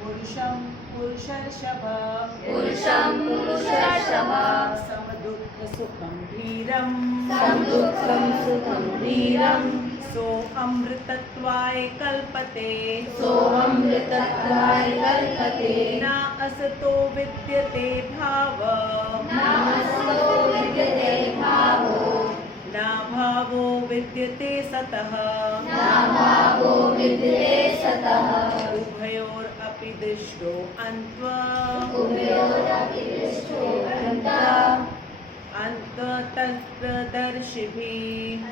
पुरुषं पुरुषर्षभ समदुःखसुखं धीरं सोऽमृतत्वाय कल्पते न असतो विद्यते भावो न भावो विद्यते सतः उभयोरपि दृष्टो अन्ततस्त्वदर्शिभिः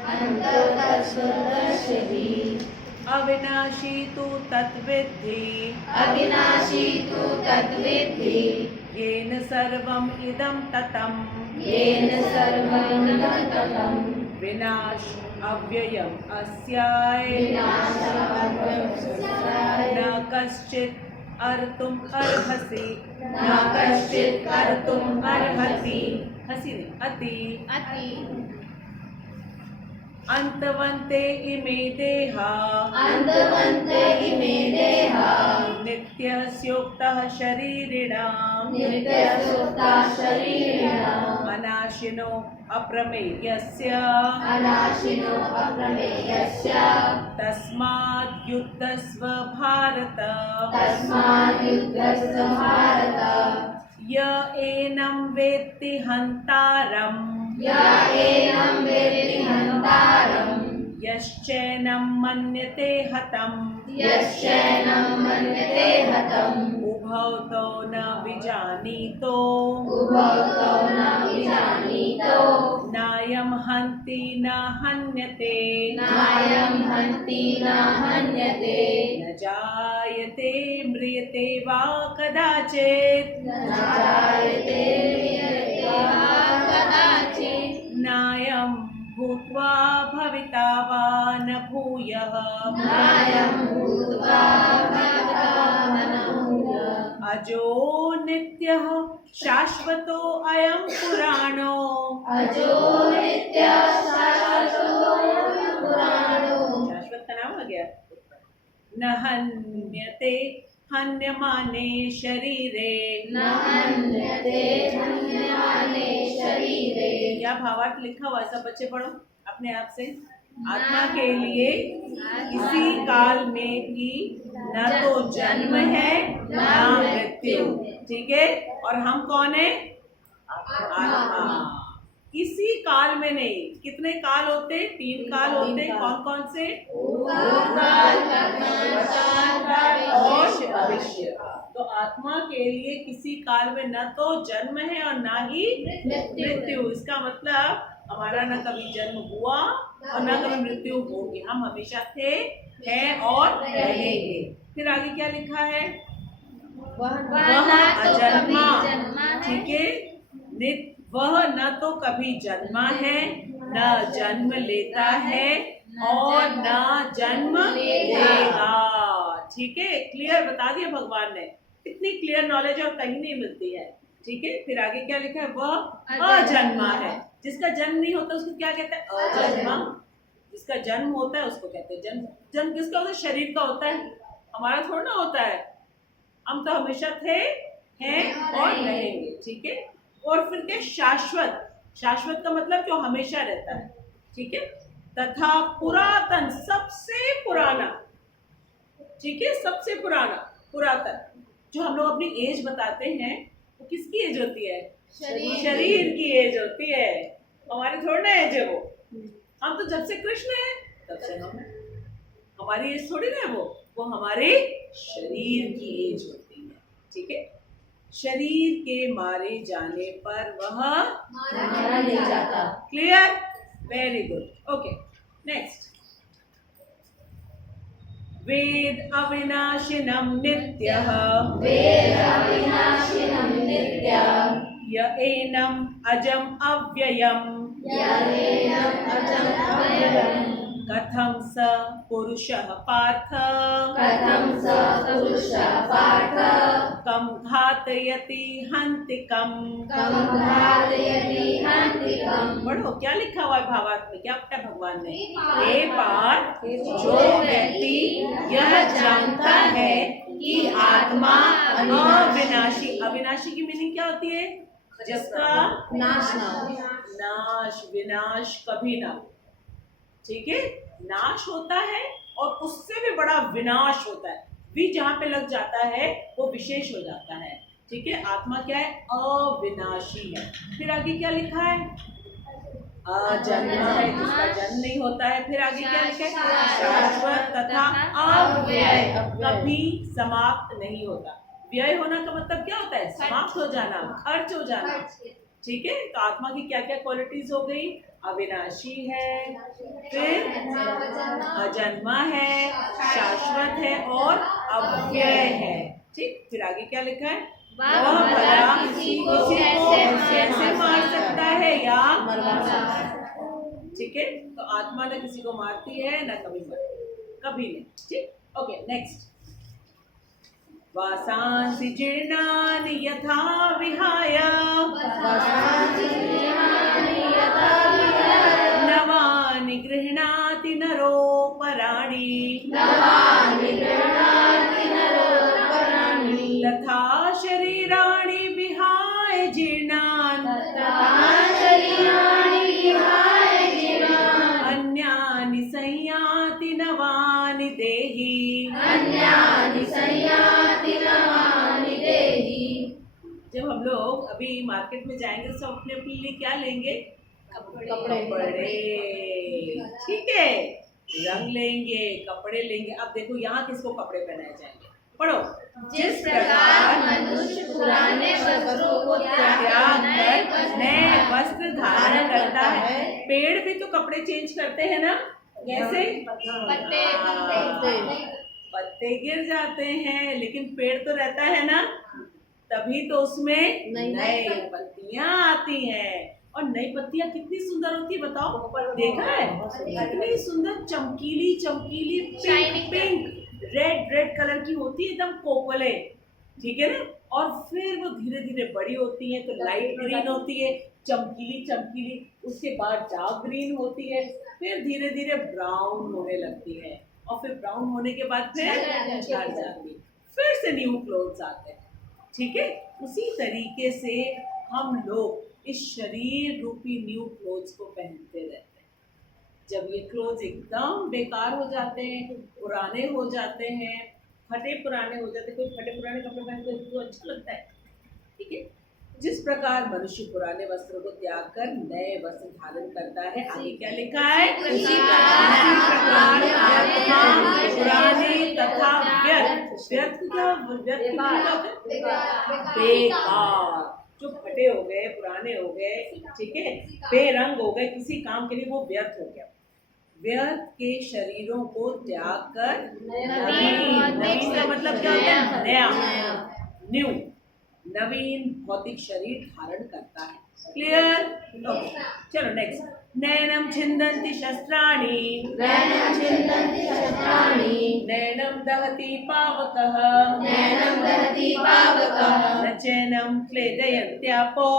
अविनाशी तु तद्विद्धि येन सर्वम् इदं ततं विनाश अव्ययम् अस्याय न कश्चित् अर्तुम् अर्हसि हसी नहीं अति अंतवन्ते इमे देहा नित्यस्योक्तः शरीरिणाम् अनाशिनो अप्रमेयस्य तस्माद् युद्धस्व भारत य एनं वेत्ति हन्तारम् यश्चैनं मन्यते हतम् उभौ तौ न विजानीतो नायं हन्ति न हन्यते न जायते म्रियते वा कदाचित् नायं भूत्वा भविता वा न भूयः अजो नित्यः शाश्वतो अयं पुराणो शाश्वत का नाम हो गया न हन्यते हन्यमाने शरीरे क्या भावार्थ लिखा हुआ सब बच्चे पढ़ो अपने आप से। आत्मा के लिए किसी काल में भी न तो जन्म है न मृत्यु, ठीक है। और हम कौन है? आत्मा। किसी काल में नहीं। कितने काल होते? 3 काल होते। कौन कौन से? और भविष्य। तो आत्मा के लिए किसी काल में न तो जन्म है और ना ही मृत्यु। इसका मतलब हमारा न कभी जन्म हुआ और न कभी मृत्यु होगी। हम हमेशा थे, हैं और रहेंगे। फिर आगे क्या लिखा है? वह अजन्मा, ठीक है। वह न तो कभी जन्मा है, न जन्म लेता है और न जन्म लेगा, ठीक है। क्लियर बता दिया भगवान ने। इतनी क्लियर नॉलेज और कहीं नहीं मिलती है, ठीक है। फिर आगे क्या लिखा है? वह अजन्मा है। जिसका जन्म नहीं होता उसको क्या कहते हैं? अजन्मा। जिसका जन्म होता है उसको कहते हैं जन्म। जन्म किसका होता है? शरीर का होता है, हमारा थोड़ा ना होता है। हम तो हमेशा थे, हैं और रहेंगे, ठीक है। और फिर क्या? शाश्वत। शाश्वत का मतलब जो हमेशा रहता है, ठीक है। तथा पुरातन, सबसे पुराना, ठीक है। सबसे पुराना, पुरातन। जो हम लोग अपनी एज बताते हैं वो किसकी एज होती है? शरीर की एज होती है। हमारी थोड़ी ना एज है वो। हम तो जब से कृष्ण है तब से हम हैं। हमारी एज थोड़ी ना है वो हमारे शरीर की एज होती है, ठीक है। शरीर के मारे जाने पर वह मारा नहीं जाता। Clear? Very good. Okay, next. वेद अविनाशिनं नित्यः य एनं अजं अव्ययम् कथं स पुरुषः पार्थ कं घात घातयति हन्तिकम्। पढ़ो क्या लिखा हुआ है भावार्थ में, क्या बताया भगवान ने। हे पार्थ, जो व्यक्ति यह जानता है कि आत्मा अविनाशी, अविनाशी की मीनिंग क्या होती है, जिसका नाश विनाश कभी ना, ठीक है, नाश होता है और उससे भी बड़ा विनाश होता है। भी जहाँ पे लग जाता है वो विशेष हो जाता है, ठीक है। आत्मा क्या है, अविनाशी है। फिर आगे क्या लिखा है, अजन्मा है, जिसका जन्म नहीं होता है। फिर आगे क्या लिखा है, शाश्वत तथा अव्यय, कभी समाप्त नहीं होता। व्यय होना का मतलब क्या होता है, समाप्त हो जाना, खर्च हो जाना, ठीक है। तो आत्मा की क्या क्या क्वालिटीज हो गई, अविनाशी है, फिर अजन्मा है, शाश्वत है और अव्यय है, ठीक। फिर आगे क्या लिखा है, वह भला किसी को कैसे मार सकता है या मरवा सकता है, ठीक है। तो आत्मा न किसी को मारती है न कभी मरती, कभी नहीं, ठीक। ओके नेक्स्ट, वासांसि जीर्णानि यथा विहाय नवानि गृह्णाति नरोपराणि तथा शरीराणि विहाय जीर्णान् अन्यानि संयाति नवानि देहि। जब हम लोग अभी मार्केट में जाएंगे तो सब अपने अपने लिए क्या लेंगे, कपड़े, ठीक है, रंग लेंगे, कपड़े लेंगे। अब देखो यहाँ किसको कपड़े पहनाए जाएंगे, पढ़ो। जिस प्रकार मनुष्य पुराने वस्त्रों को त्याग कर नए वस्त्र धारण करता है, पेड़ भी तो कपड़े चेंज करते हैं ना, कैसे, पत्ते गिर जाते हैं लेकिन पेड़ तो रहता है ना, तभी तो उसमें नई पत्तियां आती हैं। और नई पत्तियां कितनी सुंदर होती है बताओ, देखा है, कितनी सुंदर चमकीली चमकीली पिंक रेड कलर की होती है, एकदम कोपले, ठीक है ना। और फिर वो धीरे धीरे बड़ी होती है तो लाइट ग्रीन होती है, चमकीली चमकीली, उसके बाद डार्क ग्रीन होती है, फिर धीरे धीरे ब्राउन होने लगती है, और फिर ब्राउन होने के बाद फिर झड़ जाती है, फिर से न्यू क्लोथ्स आते हैं, ठीक है। उसी तरीके से हम लोग इस शरीर रूपी न्यू क्लोथ्स को पहनते रहते हैं। जब ये क्लोथ्स एकदम बेकार हो जाते हैं, पुराने हो जाते हैं, फटे पुराने हो जाते हैं, कोई फटे पुराने कपड़े पहनते हैं तो अच्छा लगता है, ठीक है। जिस प्रकार मनुष्य पुराने वस्त्रों को त्याग कर नए वस्त्र धारण करता है, आगे क्या लिखा है, उसी प्रकार पुराने तथा व्यर्थ क्या बेकार, जो फटे हो गए, पुराने हो गए, ठीक है, बेरंग हो गए, किसी काम के लिए वो व्यर्थ हो गया। व्यर्थ के शरीरों को त्याग कर नवीन का मतलब क्या होता है, नया, न्यू, नवीन भौतिक शरीर धारण करता है। क्लियर, चलो नेक्स्ट। नैनम छिन्दन्ति शस्त्राणि नैनम दहति पावकः न चैनम क्लेदयन्त्यापो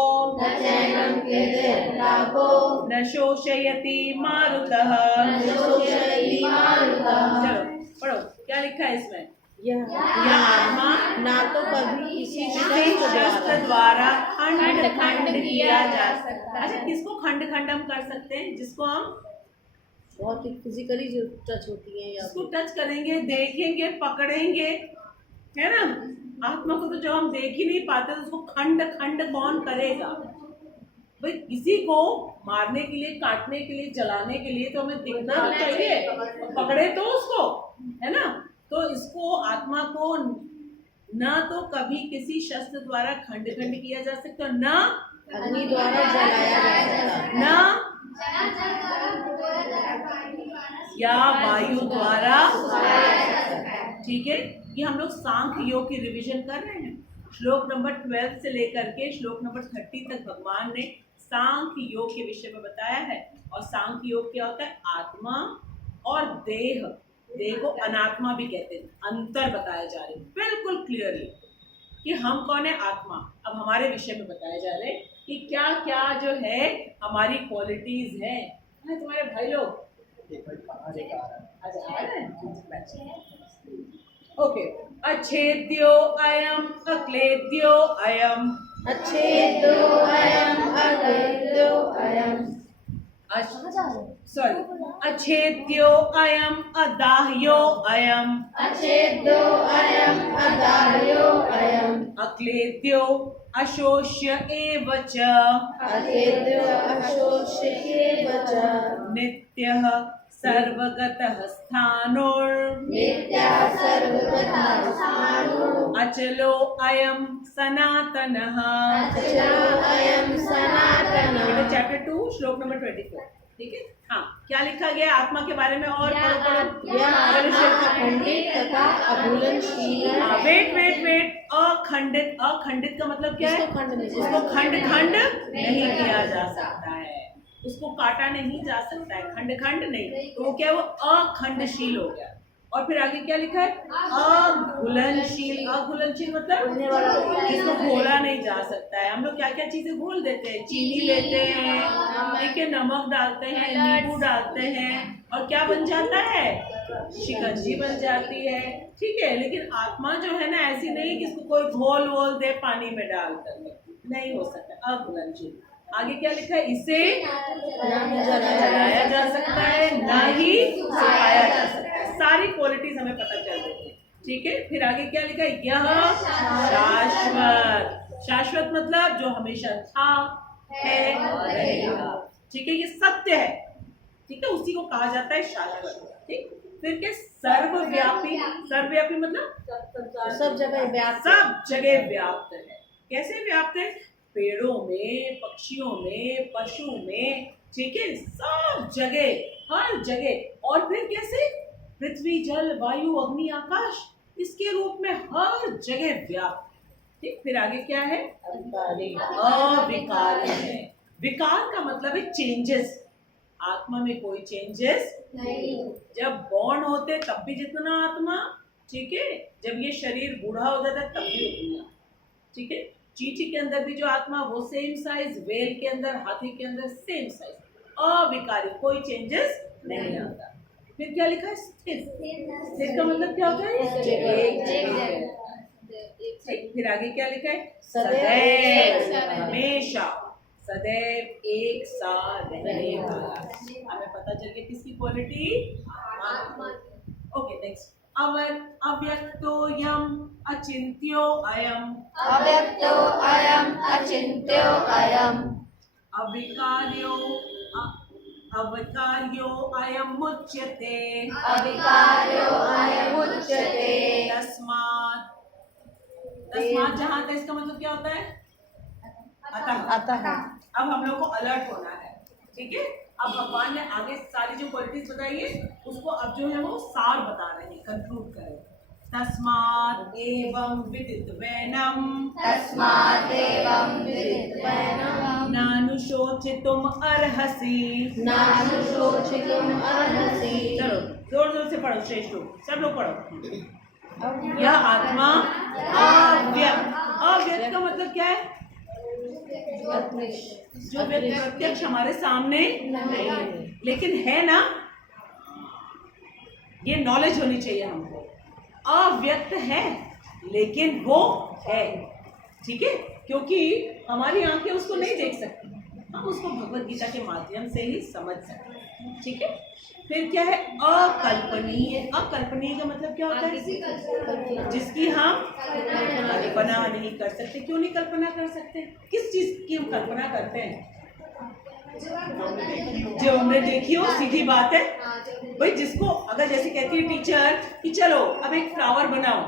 न शोषयति मारुतः। चलो पढ़ो क्या लिखा है इसमें, यह आत्मा ना तो कभी किसी शस्त्र द्वारा खंड किया जा सकता है। अच्छा, किसको खंड हम कर सकते हैं, जिसको हम बहुत फिजिकली जो टच होती है, या उसको टच करेंगे, देखेंगे, पकड़ेंगे, है ना। आत्मा को तो जब हम देख ही नहीं पाते तो उसको खंड कौन करेगा भाई। किसी को मारने के लिए, काटने के लिए, जलाने के लिए तो हमें दिखना तो चाहिए, पकड़े तो उसको, है ना। तो इसको आत्मा को न तो कभी किसी शस्त्र द्वारा खंड किया जा सकता, न अग्नि द्वारा जलाया जा सकता, न या वायु द्वारा, ठीक है। ये हम लोग सांख्य योग की रिवीजन कर रहे हैं। श्लोक नंबर 12 से लेकर के श्लोक नंबर 30 तक भगवान ने सांख्य योग के विषय में बताया है। और सांख्य योग क्या होता है, आत्मा और देह को अनात्मा भी कहते हैं, अंतर बताए जा रहे हैं बिल्कुल क्लियरली। कि हम कौन है, आत्मा। अब हमारे विषय में बताया जा रहा है कि क्या क्या जो है हमारी क्वालिटीज हैं। तुम्हारे भाई लोग ओके। अच्छेद्यो अयम अक्लेद्यो अयम, अच्छेद्यो अयम अक्लेद्यो अयम, सॉरी, अच्छेद्यो अयम अदाह्यो अयम, अच्छेद्यो अयम अदाह्यो अयम, अक्लेद्यो अशोष्य एव च, अक्लेद्यो अशोष्य एव च, नित्यः सर्वगतः स्थाणुर्, नित्यः सर्वगतः स्थाणुः, अचलो अयम सनातनः। अचलो अयम सनातनः। चैप्टर 2 श्लोक नंबर 24। ठीक है। हाँ, क्या लिखा गया आत्मा के बारे में? और पढ़ो। यह अखंडित तथा अघुलनशील है। वेट अखंडित। अखंडित का मतलब क्या है? उसको खंड खंड नहीं किया जा सकता है, उसको काटा नहीं जा सकता है, खंड खंड नहीं, तो वो क्या है, वो अखंडशील हो गया। और फिर आगे क्या लिखा है? अघुलनशील। अघुलनशील मतलब जिसको घोला नहीं जा सकता है। हम लोग क्या क्या चीजें घोल देते हैं, चीनी लेते हैं, ठीक है, नमक डालते हैं, नींबू डालते हैं, और क्या बन जाता है? शिकंजी बन जाती है। ठीक है, लेकिन आत्मा जो है ना, ऐसी नहीं कि इसको कोई घोल वोल दे पानी में डाल कर, नहीं हो सकता। अघुलनशील। आगे क्या लिखा है? इसे न जलाया जा सकता है, ना ही सुखाया जा सकता है। सारी क्वालिटीज हमें पता चल रही है। ठीक है, फिर आगे क्या लिखा है? यह शाश्वत। शाश्वत मतलब जो हमेशा था, है, रहेगा। ठीक है, ये सत्य है। ठीक है, उसी को कहा जाता है शाश्वत। ठीक, फिर क्या? सर्वव्यापी। सर्वव्यापी मतलब सब जगह व्याप्त, सब जगह व्याप्त है। कैसे व्याप्त है? पेड़ों में, पक्षियों में, पशु में, ठीक है, सब जगह, हर जगह। और फिर कैसे? पृथ्वी, जल, वायु, अग्नि, आकाश, इसके रूप में हर जगह व्याप्त। ठीक, फिर आगे क्या है? अविकारी है। विकार का मतलब है चेंजेस। आत्मा में कोई चेंजेस नहीं। जब बॉर्न होते तब भी जितना आत्मा, ठीक है, जब ये शरीर बूढ़ा हो जाता है तब भी उतना। ठीक है, चींटी के अंदर भी जो आत्मा वो सेम साइज, वेल के अंदर, हाथी के अंदर सेम साइज, अविकारी, कोई चेंजेस नहीं आता। फिर क्या लिखा है? स्थिर। स्थिर का मतलब क्या होता है? फिर आगे क्या लिखा है? सदैव, हमेशा, सदैव एक सा रहने वाला। हमें पता चल गया किसकी क्वालिटी? Okay, next. अव्यक्तोऽयम् अचिन्त्यो अयम्, अव्यक्तो अयम् अचिन्त्यो अयम्, अविकार्यो अयम् मुच्यते, अविकार्यो अयम् उच्यते। तस्मात् जहाँ था, इसका मतलब क्या होता है? अतः। अब हम लोग को अलर्ट होना है। ठीक है, अब भगवान ने आगे सारी जो क्वालिटीज बताई है उसको अब जो है वो सार बता रहे हैं, कंक्लूड कर रहे हैं। तस्मात् एवं विदित्वैनं, तस्मात् एवं विदित्वैनं, नानुशोचितुम् अर्हसि, नानुशोचितुम् अर्हसि। चलो जोर जोर से पढ़ो, श्रेष्ठ लोग, सब लोग पढ़ो। यह आत्मा अव्यक्त। अव्यक्त का मतलब क्या है? जो प्रत्यक्ष हमारे सामने नहीं है, लेकिन है ना, ये नॉलेज होनी चाहिए हमको। अव्यक्त है लेकिन वो है। ठीक है, क्योंकि हमारी आंखें उसको नहीं देख सकती, हम उसको भगवत गीता के माध्यम से ही समझ सकते हैं। ठीक है, फिर क्या है? अकल्पनीय। अकल्पनीय का मतलब क्या होता है? जिसकी हम कल्पना नहीं कर सकते। क्यों नहीं कल्पना कर सकते? किस चीज की हम कल्पना करते हैं? जो हमने देखी हो, सीधी बात है भाई। जिसको अगर जैसे कहती है टीचर कि चलो अब एक फ्लावर बनाओ,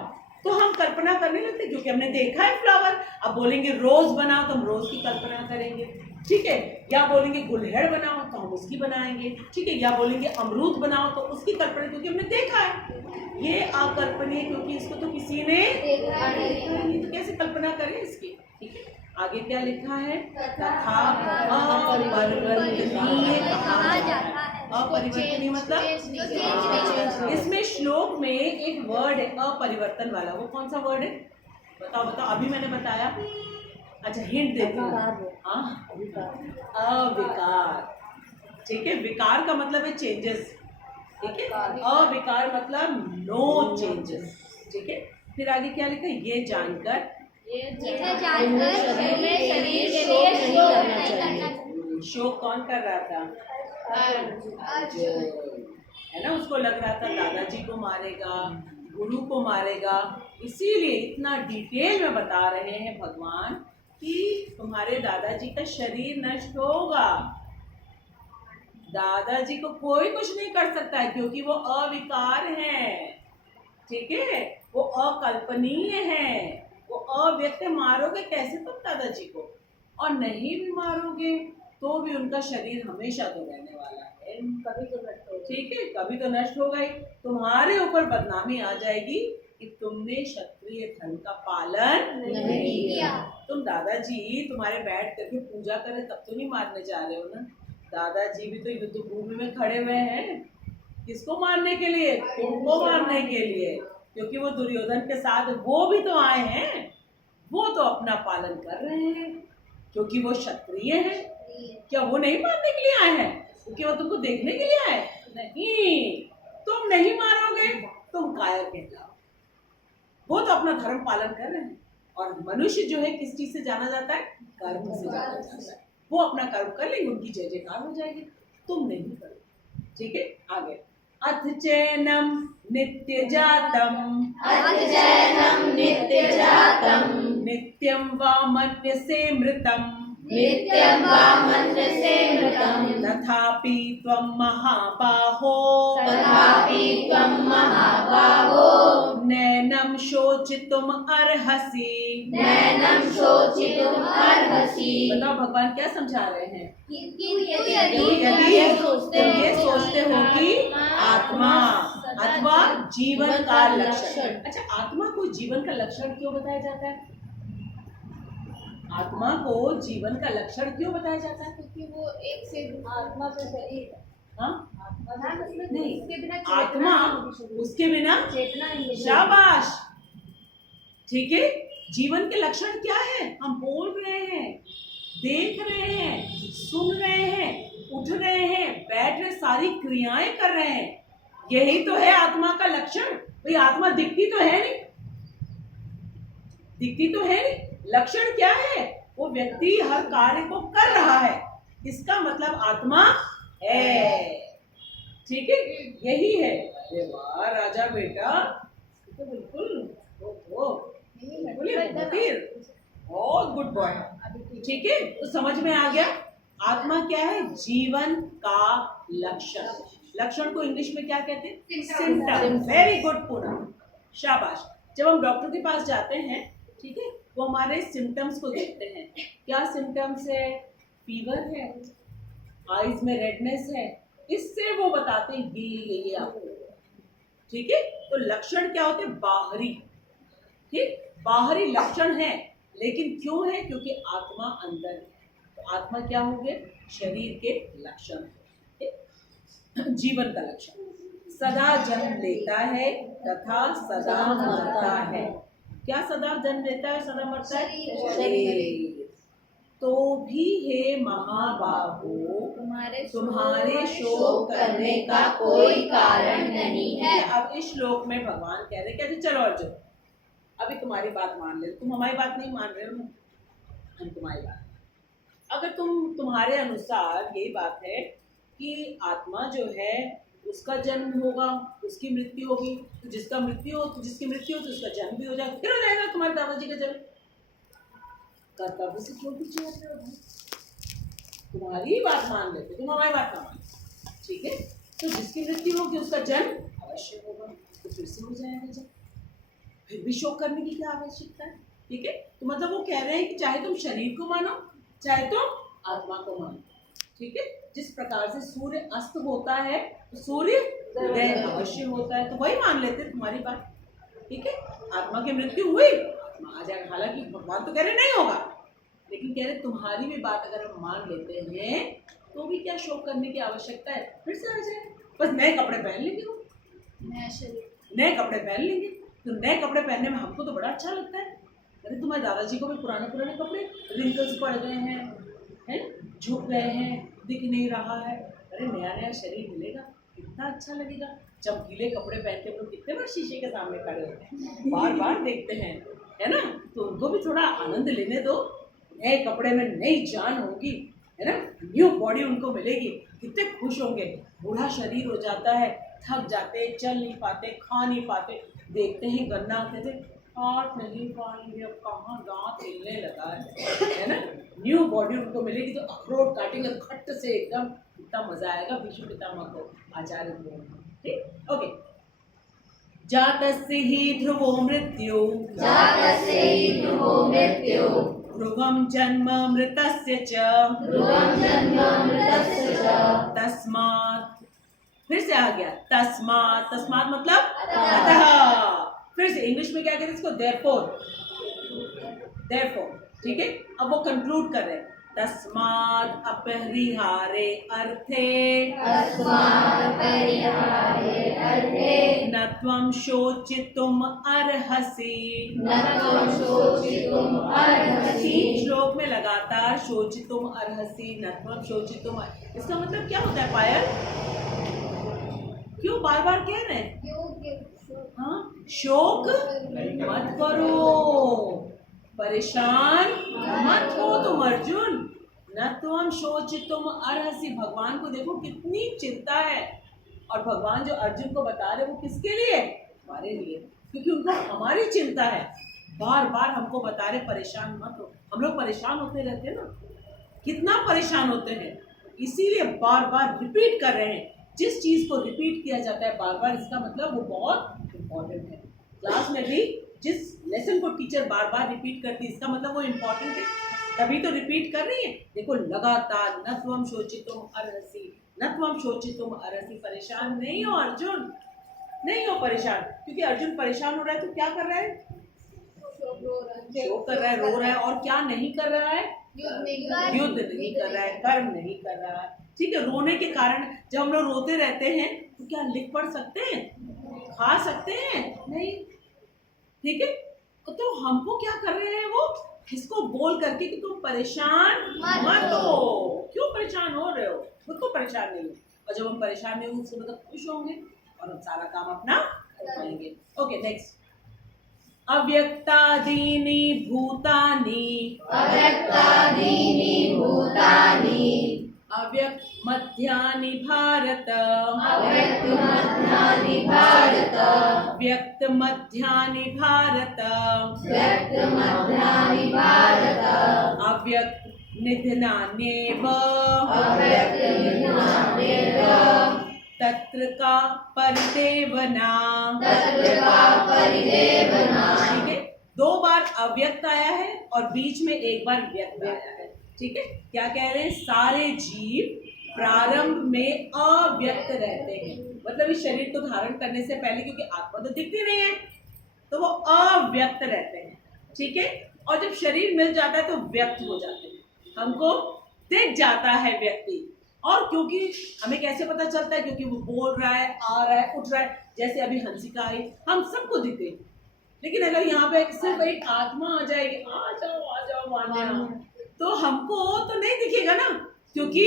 तो हम कल्पना करने लगते क्योंकि हमने देखा है फ्लावर। अब बोलेंगे रोज बनाओ तो हम रोज की कल्पना करेंगे। ठीक है, या बोलेंगे गुलहेड़ बनाओ तो हम उसकी बनाएंगे। ठीक है, या बोलेंगे अमरूद बनाओ तो उसकी कल्पना, क्योंकि हमने देखा है। ये अकल्पनीय, क्योंकि इसको तो किसी ने देखा नहीं, तो कैसे कल्पना करें इसकी। ठीक है, आगे क्या लिखा है? तथा अपरिवर्तनीय कहा जाता है। अपरिवर्तनीय मतलब इसमें श्लोक में एक वर्ड है अपरिवर्तन वाला। वो कौन सा वर्ड है? बताओ बताओ, अभी मैंने बताया। अच्छा हिंट देती हूँ। हाँ, अविकार। ठीक है, विकार का मतलब है चेंजेस। ठीक है, अविकार मतलब नो चेंजेस। ठीक है, फिर आगे क्या लिखा है, ये जानकर शरीर के लिए शोक नहीं करना चाहिए। शोक कौन कर रहा था? है ना, उसको लग रहा था दादाजी को मारेगा, गुरु को मारेगा, इसीलिए इतना डिटेल में बता रहे हैं भगवान कि तुम्हारे दादाजी का शरीर नष्ट होगा। दादाजी को कोई कुछ नहीं कर सकता है क्योंकि वो अविकार हैं। ठीक है, वो अकल्पनीय है, वो अव्यक्त। मारोगे कैसे तुम दादाजी को? और नहीं भी मारोगे तो भी उनका शरीर हमेशा तो रहने वाला है, कभी तो नष्ट होगा। ठीक है, कभी तो नष्ट होगा ही। तुम्हारे ऊपर बदनामी आ जाएगी कि तुमने क्षत्रिय धर्म का पालन नहीं किया। तुम दादाजी तुम्हारे बैठ करके पूजा करे तब तो नहीं मारने जा रहे हो ना। दादाजी भी तो युद्ध भूमि में खड़े हुए हैं, किसको मारने के लिए? तुमको मारने के लिए, क्योंकि वो दुर्योधन के साथ वो भी तो आए हैं। वो तो अपना पालन कर रहे हैं क्योंकि वो क्षत्रिय है। क्या वो नहीं मारने के लिए आए हैं? क्योंकि वो तुमको देखने के लिए आए? नहीं, तुम नहीं मारोगे, तुम कायर कहलाओ। वो तो अपना धर्म पालन कर रहे हैं। और मनुष्य जो है किस चीज से जाना जाता है? कर्म से जाना जाता है। वो अपना कर्म कर लेंगे, उनकी जय जयकार हो जाएगी, तुम नहीं करो। ठीक है, आगे। अथ चैनम नित्य जातम, नित्यम वा मन्यसे मृतम, तथापि त्वं महाबाहो, नैनं शोचितुम अर्हसि। बताओ भगवान क्या समझा रहे हैं? यदि तुम ये सोचते हो कि आत्मा अथवा जीवन का लक्षण। अच्छा, आत्मा को जीवन का लक्षण क्यों बताया जाता है? आत्मा को जीवन का लक्षण क्यों बताया जाता है? क्योंकि वो एक से आत्मा का शरीर। हाँ? नहीं, उसके बिना आत्मा उसके बिना चेतना। शाबाश। ठीक है, जीवन के लक्षण क्या है? हम बोल रहे हैं, देख रहे हैं, सुन रहे हैं, उठ रहे हैं, बैठ रहे, सारी क्रियाएं कर रहे हैं। यही तो है आत्मा का लक्षण। भाई आत्मा दिखती तो है नहीं, दिखती तो है नहीं। लक्षण क्या है? वो व्यक्ति हर कार्य को कर रहा है, इसका मतलब आत्मा है। ठीक है, यही है। अरे वाह राजा बेटा, तो बिल्कुल बहुत गुड बॉय। ठीक है, तो समझ में आ गया आत्मा क्या है? जीवन का लक्षण। लक्षण को इंग्लिश में क्या कहते हैं? सिम्टम। वेरी गुड पूनम, शाबाश। जब हम डॉक्टर के पास जाते हैं, ठीक है, वो हमारे सिम्टम्स को देखते हैं। क्या सिम्टम्स है? फीवर है, आईज में रेडनेस है, इससे वो बताते हैं ये आपको। ठीक है, तो लक्षण क्या होते हैं? बाहरी। ठीक, बाहरी लक्षण है, लेकिन क्यों है? क्योंकि आत्मा अंदर है। तो आत्मा क्या हो गए? शरीर के लक्षण। जीवन का लक्षण। सदा जन्म लेता है तथा सदा मरता है। क्या सदा जन्म लेता है, सदा मरता है? शरीर। तो भी हे महाबाहो, तुम्हारे शोक करने का कोई कारण नहीं है। अब इस श्लोक में भगवान कह रहे हैं, चलो अर्जुन, अभी तुम्हारी बात मान ले। तुम हमारी बात नहीं मान रहे हो, हम तुम्हारी बात। अगर तुम्हारे अनुसार यही बात है कि आत्मा जो है उसका जन्म होगा, उसकी मृत्यु होगी, तो जिसकी मृत्यु हो तो उसका जन्म भी हो जाएगा, फिर हो जाएगा तुम्हारे दादाजी का जन्म। कर्तव्य से क्यों पीछे हट रहे हो? तुम्हारी बात मान लेते, तुम हमारी बात ना मान। ठीक है, तो जिसकी मृत्यु होगी उसका जन्म अवश्य होगा, तो फिर से हो जाएगा जन्म। फिर भी शोक करने की क्या आवश्यकता है? ठीक है, तो मतलब वो कह रहे हैं कि चाहे तुम शरीर को मानो, चाहे तुम आत्मा को मानो। ठीक है, जिस प्रकार से सूर्य अस्त होता है तो सूर्य उदय अवश्य होता है, तो वही मान लेते तुम्हारी बात। ठीक है, आत्मा की मृत्यु हुई, आत्मा आ जाएगा। हालांकि भगवान तो कह रहे नहीं होगा, लेकिन कह रहे तुम्हारी भी बात अगर हम मान लेते हैं तो भी क्या शोक करने की आवश्यकता है? फिर से आ जाए, बस नए कपड़े पहन लेंगे, वो नए कपड़े पहन लेंगे। तो नए कपड़े पहनने में हमको तो बड़ा अच्छा लगता है, अरे तुम्हारे दादाजी को भी पुराने पुराने कपड़े रिंकल्स पड़ गए हैं, झुक गए हैं, दिख नहीं रहा है। अरे नया नया शरीर मिलेगा, कितना अच्छा लगेगा। चमकीले कपड़े पहन के हम लोग कितने बार शीशे के सामने खड़े होते हैं, बार बार देखते हैं, है ना। तो उनको भी थोड़ा आनंद लेने दो, नए कपड़े में नई जान होगी, है ना, न्यू बॉडी उनको मिलेगी, कितने खुश होंगे। बूढ़ा शरीर हो जाता है, थक जाते, चल नहीं पाते, खा नहीं पाते, देखते हैं गन्ना कहते काट नहीं पाएंगे, अब कहाँ दांत हिलने लगा है ना। न्यू बॉडी उनको मिलेगी तो अखरोट काटेंगे खट्ट से एकदम, कितना मजा आएगा। भीष्म पितामह को आचार्य को, ठीक, ओके। जातस्य हि ध्रुवो मृत्यु, जातस्य हि ध्रुवो मृत्यु, ध्रुवं जन्म मृतस्य च, ध्रुवं जन्म मृतस्य च, तस्मात्, फिर से आ गया तस्मात्, तस्मात् मतलब अतः। अतः। फिर से इंग्लिश में क्या कहते हैं इसको, देयरफॉर, देयरफॉर, ठीक है। अब वो कंक्लूड कर रहे हैं, तस्मात् अपरिहारे अर्थे, तस्मात् परिहारे अर्थे, न त्वं शोचितुम् अर्हसि। न त्वं शोचितुम् अर्हसि। श्लोक में लगातार शोचितुम् अर्हसि, न त्वं शोचितुम्, इसका मतलब क्या होता है पायल? क्यों बार बार कह रहे हैं? हाँ, शोक मत करो, परेशान मत हो तुम अर्जुन। न तुम शोचितुम अर्हसि, भगवान को देखो कितनी चिंता है। और भगवान जो अर्जुन को बता रहे वो किसके लिए? हमारे लिए, क्योंकि उनको हमारी चिंता है। बार बार हमको बता रहे परेशान मत हो। हम लोग परेशान होते रहते हैं ना, कितना परेशान होते हैं, इसीलिए बार बार रिपीट कर रहे हैं। जिस चीज को रिपीट किया जाता है बार बार, इसका मतलब वो बहुत इम्पोर्टेंट है। क्लास में भी जिस लेसन को टीचर बार बार रिपीट करती है, इसका मतलब वो इम्पोर्टेंट है, तभी तो रिपीट कर रही है। देखो लगातार, न त्वं शोचितुम् अर्हसि, न त्वं शोचितुम् अर्हसि। परेशान नहीं हो अर्जुन, नहीं हो परेशान, क्योंकि अर्जुन परेशान हो रहा है तो क्या कर रहा है? शोक कर रहा है, रो रहा है, और क्या नहीं कर रहा है? युद्ध नहीं कर रहा है, कर्म नहीं कर रहा है, ठीक है। रोने के कारण, जब हम लोग रोते रहते हैं तो क्या लिख पढ़ सकते हैं, खा सकते हैं? नहीं, ठीक है। तो हमको क्या कर रहे हैं वो, इसको बोल करके कि तुम परेशान मत हो। क्यों परेशान हो रहे हो? खुद को परेशान नहीं हो, और जब हम परेशान नहीं होंगे उससे मतलब खुश होंगे और हम सारा काम अपना कर पाएंगे। Okay, next. अव्यक्तादीनि भूतानि, अव्यक्तादीनि भूतानि, अव्यक्त मध्यानि भारत, अव्यक्त मध्यानि भारत, व्यक्त मध्यानि भारत, व्यक्त मध्यानि भारत, अव्यक्त निधनान्येव, अव्यक्त निधनान्येव, तत्र का परिदेवना। तत्र का परिदेवना। ठीक है, 2 बार अव्यक्त आया है और बीच में 1 बार व्यक्त आया है, ठीक है। क्या कह रहे हैं? सारे जीव प्रारंभ में अव्यक्त रहते हैं, मतलब इस शरीर को धारण करने से पहले, क्योंकि आत्मा तो दिखती नहीं है, तो वो अव्यक्त रहते हैं, ठीक है। और जब शरीर मिल जाता है तो व्यक्त हो जाते हैं, हमको दिख जाता है व्यक्ति। और क्योंकि हमें कैसे पता चलता है? क्योंकि वो बोल रहा है, आ रहा है, उठ रहा है। जैसे अभी हंसिका आई, हम सबको दिखते हैं, लेकिन अगर यहाँ पे सिर्फ एक आत्मा आ जाएगी, आ जाओ मान्या, तो हमको तो नहीं दिखेगा ना, क्योंकि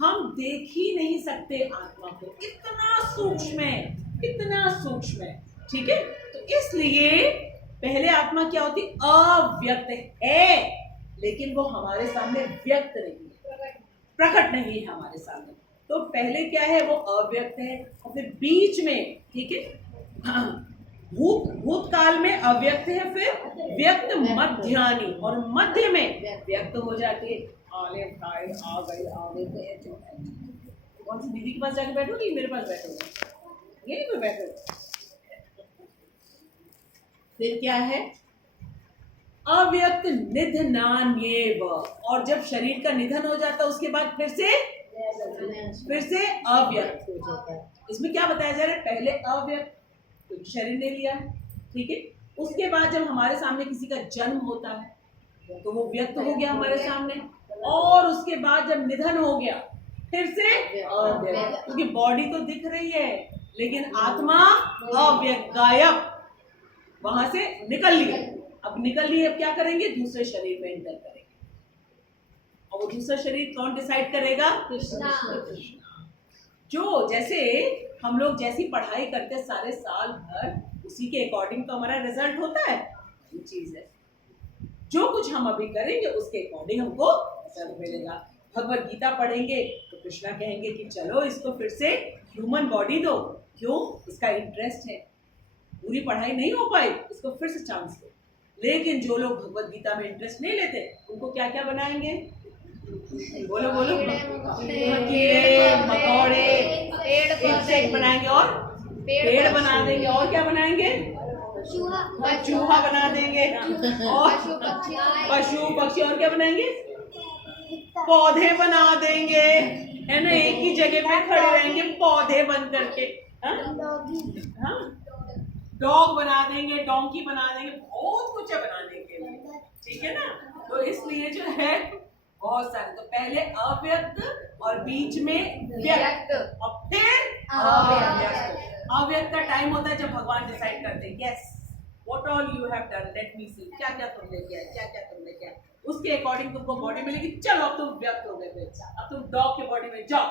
हम देख ही नहीं सकते आत्मा को, इतना सूक्ष्म है, इतना सूक्ष्म है, ठीक है। तो इसलिए पहले आत्मा क्या होती? अव्यक्त है, लेकिन वो हमारे सामने व्यक्त नहीं है, प्रकट नहीं है हमारे सामने। तो पहले क्या है? वो अव्यक्त है, और फिर बीच में, ठीक है, भूतकाल में अव्यक्त है, फिर व्यक्त मध्यानि, और मध्य में व्यक्त हो जाती है। आले भाई आ गए, आले गए, कौन सी दीदी के पास जाके बैठोगी? मेरे पास बैठोगे, यही पे बैठो। फिर क्या है? अव्यक्त निधनान्येव, और जब शरीर का निधन हो जाता है उसके बाद फिर से अव्यक्त हो जाता है। इसमें क्या बताया जा रहा है? पहले अव्यक्त, तो शरीर ने लिया, ठीक है। उसके बाद जब हमारे सामने किसी का जन्म होता है तो वो व्यक्त हो गया हमारे सामने, और उसके बाद जब निधन हो गया फिर से अव्यक्त, क्योंकि बॉडी तो दिख रही है लेकिन आत्मा अव्यक्त, गायब, वहां से निकल लिया, अब निकल लिए, अब क्या करेंगे, दूसरे शरीर में एंटर करेंगे। और वो दूसरा शरीर कौन डिसाइड करेगा, कृष्णा। जो जैसे हम लोग जैसी पढ़ाई करते सारे साल भर, उसी के अकॉर्डिंग तो हमारा रिजल्ट होता है। ये चीज है, जो कुछ हम अभी करेंगे उसके अकॉर्डिंग हमको रिजल्ट मिलेगा। भगवत गीता पढ़ेंगे तो कृष्णा कहेंगे कि चलो इसको फिर से ह्यूमन बॉडी दो, क्यों, इसका इंटरेस्ट है, पूरी पढ़ाई नहीं हो पाई, इसको फिर से चांस दो। लेकिन जो लोग भगवत गीता में इंटरेस्ट नहीं लेते, उनको क्या क्या बनाएंगे, बोलो बोलो, कीड़े मकोड़े इंसेक्ट बनाएंगे, और पेड़ बना देंगे, और क्या बनाएंगे, चूहा बना देंगे, और पशु पक्षी, और क्या बनाएंगे, पौधे बना देंगे, है ना, एक ही जगह पे खड़े रहेंगे पौधे बन करके, डॉग बना देंगे, डोंकी बना देंगे, बहुत कुछ है बनाने के लिए, ठीक है ना। तो इसलिए जो है बहुत सारे, तो पहले अव्यक्त और बीच में व्यक्त और फिर अव्यक्त। अव्यक्त का टाइम होता है जब भगवान डिसाइड करते हैं, yes what all you have done, let me see, क्या क्या तुमने किया, क्या क्या तुमने किया, उसके अकॉर्डिंग तुमको बॉडी मिलेगी। चलो अब तुम व्यक्त हो गए, अब तुम डॉग के बॉडी में जाओ,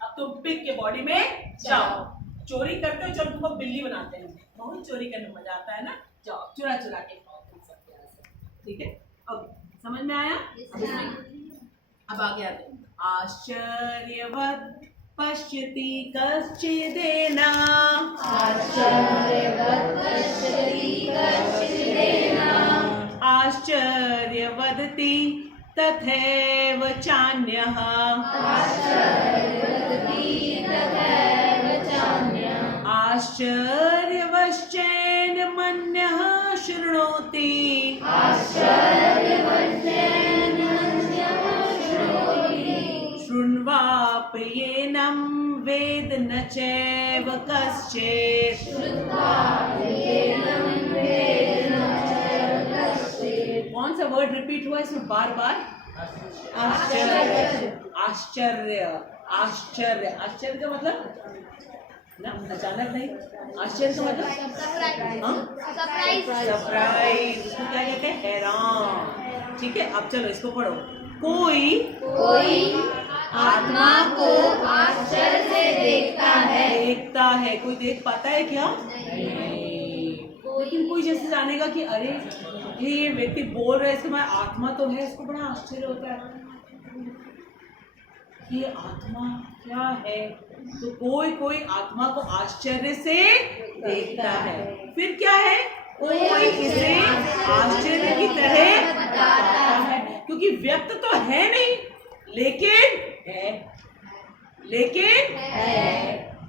अब तुम पिग के बॉडी में जाओ। चोरी करते हो, चलो तुमको बिल्ली बनाते हैं, बहुत चोरी करने में मजा आता है ना, जाओ चुरा चुरा के खाओ तुम सब प्यार से, ठीक है। अब समझ में आया, अब आगे आते हैं। आश्चर्यवत् पश्यति कश्चिदेना, आश्चर्यवदति तथैव चान्यः, आश्चर्यवश्चैन मन्यः शृणोति, शृण्वाप्येनं वेद न चैव कश्चित्। कौन सा वर्ड रिपीट हुआ इसमें बार बार, आश्चर्य, आश्चर्य, आश्चर्य, आश्चर्य का मतलब ना अचानक नहीं, आश्चर्य का मतलब सरप्राइज, इसको क्या कहते हैं, हैरान, ठीक है। अब चलो इसको पढ़ो। कोई आत्मा को आश्चर्य से देखता है, कोई देख पाता है क्या, नहीं। लेकिन कोई जैसे जानेगा कि अरे ये व्यक्ति बोल रहा है, इसके बाद आत्मा तो है, इसको बड़ा आश्चर्य होता है, ये आत्मा क्या है। तो कोई आत्मा को आश्चर्य से देखता है, फिर क्या है, कोई इसे आश्चर्य की तरह बताता है, क्योंकि व्यक्त तो है नहीं लेकिन है,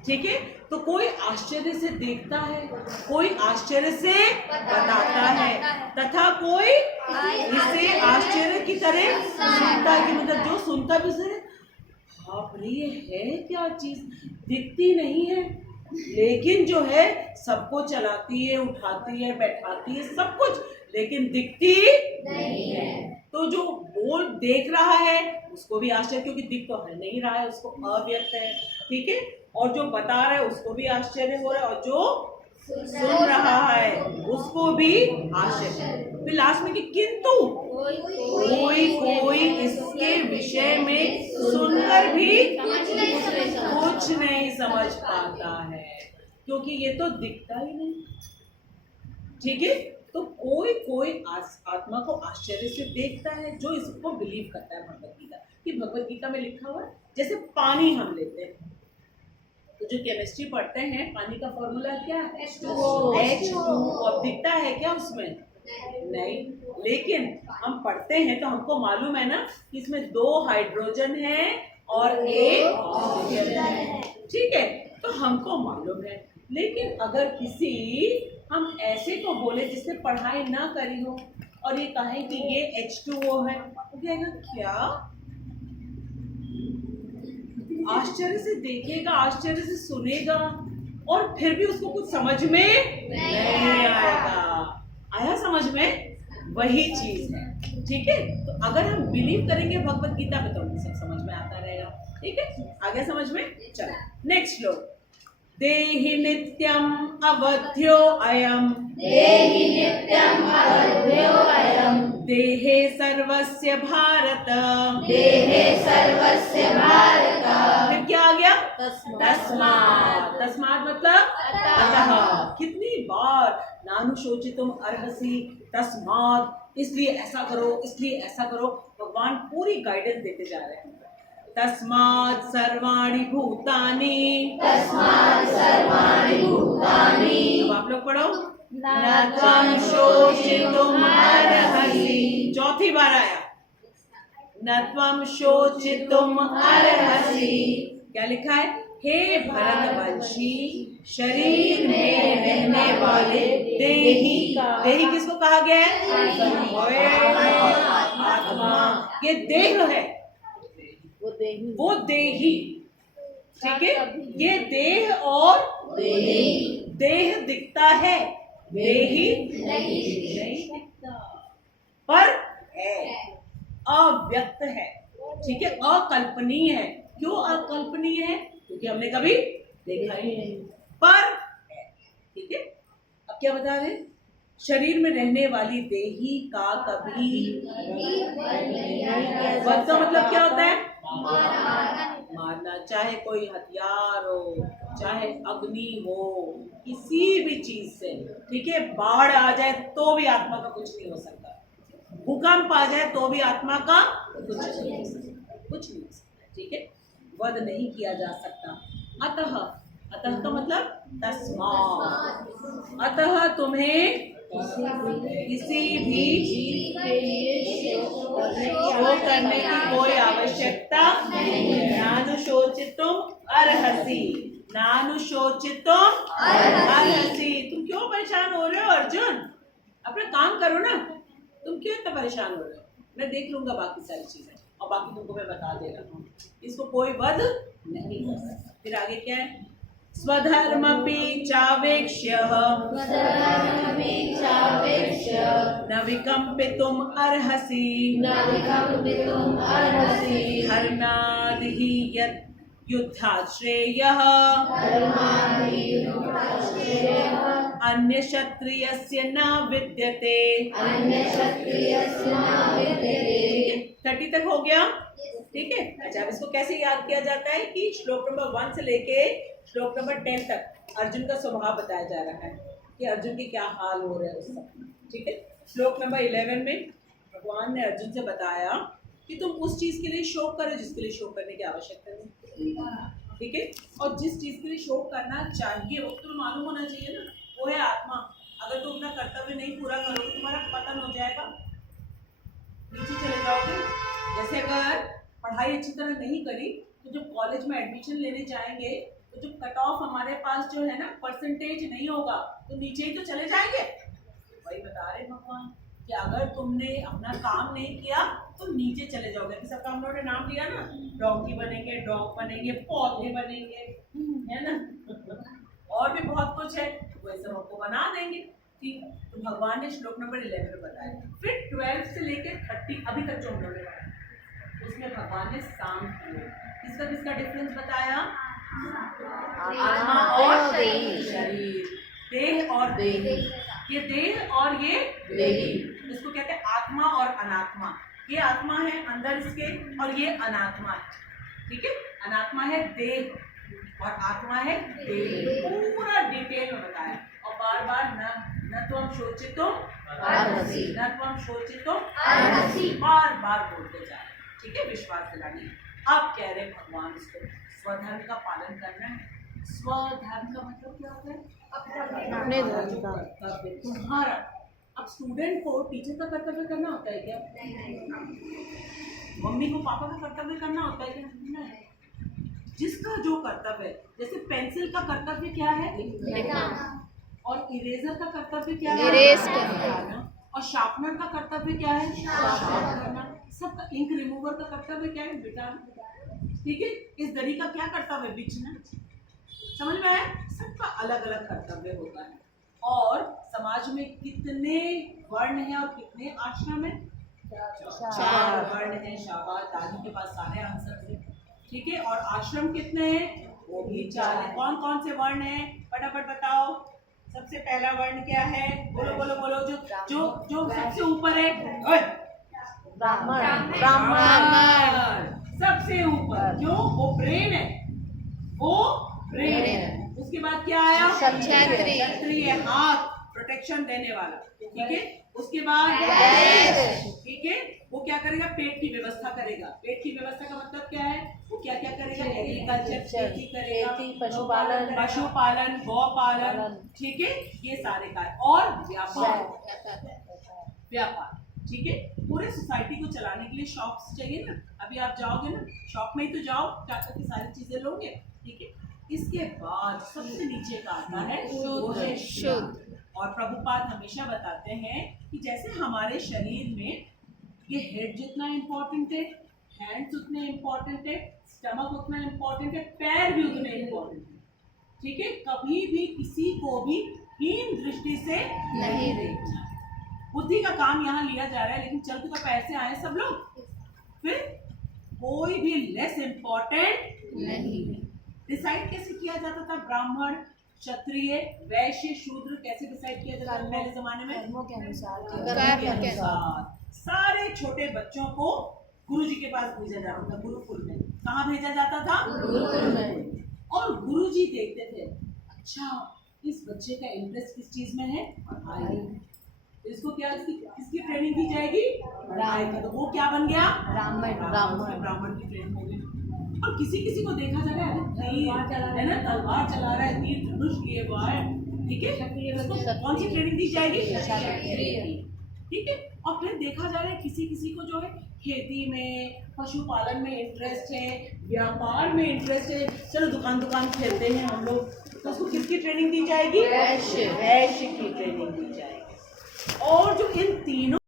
ठीक है। तो कोई आश्चर्य से देखता है, कोई आश्चर्य से बताता है, तथा कोई इसे आश्चर्य की तरह सुनता है, कि मतलब जो सुनता भी उसे बाप रे ये है क्या चीज, दिखती नहीं है लेकिन जो है सबको चलाती है, उठाती है, बैठाती है, सब कुछ, लेकिन दिखती नहीं है। तो जो बोल देख रहा है उसको भी आश्चर्य, क्योंकि दिख तो है नहीं रहा है, उसको अव्यक्त है, ठीक है। और जो बता रहा है उसको भी आश्चर्य हो रहा है, और जो सुन रहा है उसको भी आश्चर्य। फिर लास्ट में कि किंतु कोई इसके विषय में सुनकर भी कुछ नहीं समझ पाता है, क्योंकि ये तो दिखता ही नहीं, ठीक है। तो कोई आत्मा को आश्चर्य से देखता है, जो इसको बिलीव करता है भगवत गीता, कि भगवत गीता में लिखा हुआ है, जैसे पानी हम लेते हैं तो जो केमिस्ट्री पढ़ते हैं, पानी का फॉर्मूला क्या है, H2O। और दिखता है क्या उसमें, नहीं, लेकिन हम पढ़ते हैं तो हमको मालूम है ना कि इसमें 2 हाइड्रोजन है और 1 ऑक्सीजन है, ठीक है, तो हमको मालूम है। लेकिन अगर किसी हम ऐसे को बोले जिसने पढ़ाई ना करी हो और ये कहे कि ये H2O है, तो कहेगा क्या, आश्चर्य से देखेगा, आश्चर्य से सुनेगा, और फिर भी उसको कुछ समझ में नहीं आएगा। आया समझ में, वही चीज है, ठीक है। तो अगर हम बिलीव करेंगे भगवत गीता में तो हमें सब समझ में आता रहेगा, ठीक है। आगे समझ में, चलो नेक्स्ट लो। देहि नित्यम अवध्यो अयम, देहि नित्यम सर्वस्य भारत। देहे सर्वस्य भारत। फिर क्या आ गया? तस्मात्। तस्मात्। तस्मात् मतलब अतः। कितनी बार नानुशोचितुम अर्हसि, तस्मात्, इसलिए ऐसा करो, इसलिए ऐसा करो। भगवान पूरी गाइडेंस देते जा रहे हैं। तस्मात् सर्वाणि भूतानि। तस्मात् सर्वाणि भूतानि। अब आप लोग पढ़ो। न त्वं शोचितुम अर्हसि। चौथी बार आया न त्वं शोचितुम अर्हसि। क्या लिखा है? हे भरतवंशी, शरीर में रहने वाले देही। देही किसको कहा गया है? ओए, आत्मा। ये देह है, वो देही। वो देही। ठीक है, ये देह और देह दिखता है, देही नहीं दिखता, पर है, अव्यक्त है। ठीक है, अकल्पनीय है। क्यों अकल्पनीय है? क्योंकि हमने कभी देखा ही नहीं, पर है। ठीक है, अब क्या बता रहे? शरीर में रहने वाली देही का कभी वध का मतलब क्या होता है? मारना। चाहे कोई हथियार हो, चाहे अग्नि हो, किसी भी चीज से। ठीक है, बाढ़ आ जाए तो भी आत्मा का कुछ नहीं हो सकता, भूकंप आ जाए तो भी आत्मा का कुछ नहीं हो सकता, कुछ नहीं हो सकता। ठीक है, वध नहीं किया जा सकता। अतः, अतः का मतलब तस्मात्। अतः तुम्हें किसी भी शोक करने की कोई आवश्यकता नहीं। नानुशोचितुम अर्हसि। नानुशोचितुम अर्हसि। तुम क्यों परेशान हो रहे हो अर्जुन? अपना काम करो ना, तुम क्यों इतना परेशान हो रहे हो? मैं देख लूंगा बाकी सारी चीजें, और बाकी तुमको मैं बता दे रहा हूँ। इसको कोई वध नहीं कर सकता। फिर आगे क्या है? स्वधर्मपि चावेक्ष्य न विकम्पितुम अर्हसि। हरणादि हि यत् युद्धात् श्रेयः अन्य क्षत्रियस्य न विद्यते। 30 तक हो गया। ठीक है, अच्छा अब इसको कैसे याद किया जाता है कि श्लोक नंबर 1 से लेके श्लोक नंबर 10 तक अर्जुन का स्वभाव बताया जा रहा है कि अर्जुन के क्या हाल हो रहे हैं उस समय। ठीक है, श्लोक नंबर 11 में भगवान ने अर्जुन से बताया कि तुम उस चीज के लिए शोक करो जिसके लिए शोक करने की आवश्यकता नहीं। ठीक है, और जिस चीज के लिए शोक करना चाहिए वो तुम्हें मालूम होना चाहिए ना, वो है आत्मा। अगर तुम अपना कर्तव्य नहीं पूरा करोगे तुम्हारा पतन हो जाएगा, नीचे चले जाओगे। जैसे अगर पढ़ाई अच्छी तरह नहीं करी तो जब कॉलेज में एडमिशन लेने जाएंगे तो जो कट ऑफ हमारे पास जो है ना परसेंटेज नहीं होगा तो नीचे ही तो चले जाएंगे। वही बता रहे भगवान कि अगर तुमने अपना काम नहीं किया तो नीचे चले जाओगे। कि सबका हम लोगों ने नाम लिया ना, डॉगी बनेंगे, डॉग बनेंगे, पौधे बनेंगे, है ना, और भी बहुत कुछ है, वैसे हमको बना देंगे। ठीक, तो भगवान ने श्लोक नंबर 11 में बताया। फिर 12 से लेकर 30 अभी तक जो हम लोगों ने उसमें भगवान ने सांख्य किसका किसका डिफरेंस बताया? आत्मा और शरीर, देह और देही। ये देह और ये देही, इसको कहते हैं आत्मा और अनात्मा। ये आत्मा है अंदर इसके और ये अनात्मा है। ठीक है, अनात्मा है देह और आत्मा है देह। पूरा डिटेल में बताया और बार बार न त्वं शोचितुम अर्हसि, न त्वं शोचितुम अर्हसि, बार बार बोलते जा रहे। ठीक है, विश्वास दिलानी। अब कह रहे भगवान इसको स्वधर्म का पालन करना है। स्वधर्म का मतलब क्या होता है? अपने धर्म का कर्तव्य तुम्हारा। अब स्टूडेंट को टीचर का कर्तव्य करना होता है क्या? मम्मी को पापा का कर्तव्य करना होता है क्या? नहीं। जिसका जो कर्तव्य है, जैसे पेंसिल का कर्तव्य क्या है? और इरेजर का कर्तव्य क्या है? इरेज करना। और शार्पनर का कर्तव्य क्या है? शार्प करना। सबका इंक रिमूवर का कर्तव्य क्या है? मिटाना। ठीक है, इस दरी का क्या कर्तव्य? बिछना। समझ में आया? सबका अलग अलग कर्तव्य होता है। और समाज में कितने वर्ण हैं और कितने आश्रम हैं? 4 वर्ण हैं। शाबाश, दादी के पास सारे आंसर थे। ठीक है, और आश्रम कितने हैं? वो भी 4 हैं। कौन कौन से वर्ण हैं? फटाफट बताओ। सबसे पहला वर्ण क्या है? बोलो बोलो बोलो। जो जो जो सबसे ऊपर है, ब्राह्मण ब्राह्मण सबसे ऊपर, क्यों? वो ब्रेन है, वो ब्रेन है। उसके बाद क्या आया? क्षत्रिय। क्षत्रिय, हाथ प्रोटेक्शन देने वाला, ठीक है। उसके बाद ठीक है, वो क्या करेगा? पेट की व्यवस्था करेगा। पेट की व्यवस्था का मतलब क्या है? वो क्या क्या करेगा? एग्रीकल्चर, खेती करेगा, खेती, पशुपालन, गौपालन, ठीक है, ये सारे कार्य। और व्यापार, ठीक है। पूरे सोसाइटी को चलाने के लिए शॉप्स चाहिए ना। अभी आप जाओगे ना शॉप में ही तो जाओ, जाकर के सारी चीजें लोगे, ठीक है। इसके बाद सबसे नीचे का आता है शुद्ध। और प्रभुपाद हमेशा बताते हैं कि जैसे हमारे शरीर में ये हेड जितना इम्पोर्टेंट है, हैंड्स उतने इम्पोर्टेंट है, स्टमक उतना इम्पोर्टेंट है, पैर भी उतने इम्पोर्टेंट है, ठीक है। कभी भी किसी को भी हीन दृष्टि से नहीं देखना। बुद्धि का काम यहाँ लिया जा रहा है, लेकिन चल तो पैसे आए सब लोग, फिर कोई भी लेस इम्पोर्टेंट नहीं। डिसाइड कैसे किया जाता था? ब्राह्मण, क्षत्रिय, वैश्य, शूद्र कैसे डिसाइड किया जाता था पहले जमाने में? कर्मों के अनुसार। सारे छोटे बच्चों को गुरु जी के पास भेजा जाता था, गुरुकुल में। कहाँ भेजा जाता था? गुरुकुल में। और गुरु जी देखते थे, अच्छा इस बच्चे का इंटरेस्ट किस चीज में है? पढ़ाई। इसको क्या किसकी ट्रेनिंग दी जाएगी? पढ़ाई की। तो वो क्या बन गया? ब्राह्मण की ट्रेनिंग हो गई। और किसी को देखा जा रहा है ना, तलवार चला रहा है, तीर धनुष लिए हुआ है, ठीक है, उसको कौन सी ट्रेनिंग दी जाएगी? ठीक है। और फिर देखा जा रहा है किसी को जो है खेती में, पशुपालन में इंटरेस्ट है, व्यापार में इंटरेस्ट है, चलो दुकान खेलते हैं हम लोग, तो उसको किसकी ट्रेनिंग दी जाएगी? वैश्य की ट्रेनिंग दी जाएगी। और जो इन तीनों